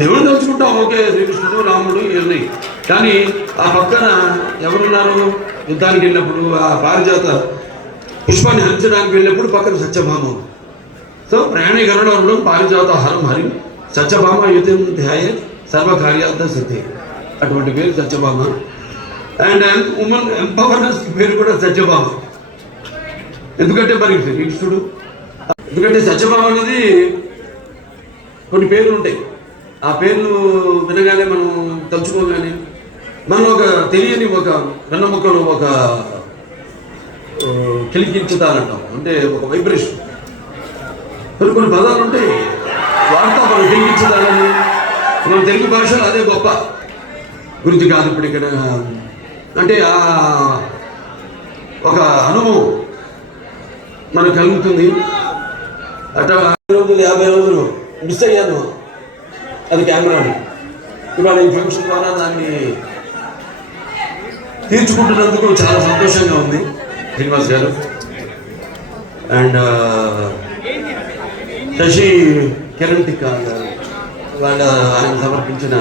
దేవుడు తలుచుకుంటాం, ఓకే, శ్రీకృష్ణుడు రాముడు ఇవన్నీ. కానీ ఆ పక్కన ఎవరున్నారు? యుద్ధానికి వెళ్ళినప్పుడు ఆ పారిజాత పుష్పాన్ని హరించడానికి వెళ్ళినప్పుడు పక్కన సత్యభామ. సో ప్రయాణి గరుడంలో పారిజాత హరం హరి సత్యభామ యుద్ధం ధ్యాయ సర్వకార్యార్థ సిద్ధి, అటువంటి పేరు సత్యభామ. అండ్ ఉమెన్ ఎంపవర్నెస్ పేరు కూడా సత్యభామ. ఎందుకంటే మరి శ్రీకృష్ణుడు, ఎందుకంటే సత్యభామ అనేది కొన్ని పేర్లు ఉంటాయి. ఆ పేర్లు వినగానే మనం తలుచుకోగానే మనం ఒక తెలియని ఒక వెన్నముక్కను ఒక కిలికించుతానంటాం, అంటే ఒక వైబ్రేషన్. కొన్ని పదాలు ఉంటాయి వార్త మనం కిలికించుతానని. మన తెలుగు భాషలో అదే గొప్ప గురించి కాదు ఇప్పుడు ఇక్కడ. అంటే ఒక అనుభవం మనకు కలుగుతుంది. అట్లా 50 రోజులు మిస్ అయ్యాను అది కెమెరాని. ఇవాళ ఈ ఫంక్షన్ ద్వారా దాన్ని తీర్చుకుంటున్నందుకు చాలా సంతోషంగా ఉంది శ్రీనివాస్ గారు. అండ్ శశి కిరణ్ టిక్కా వాళ్ళ ఆయన సమర్పించిన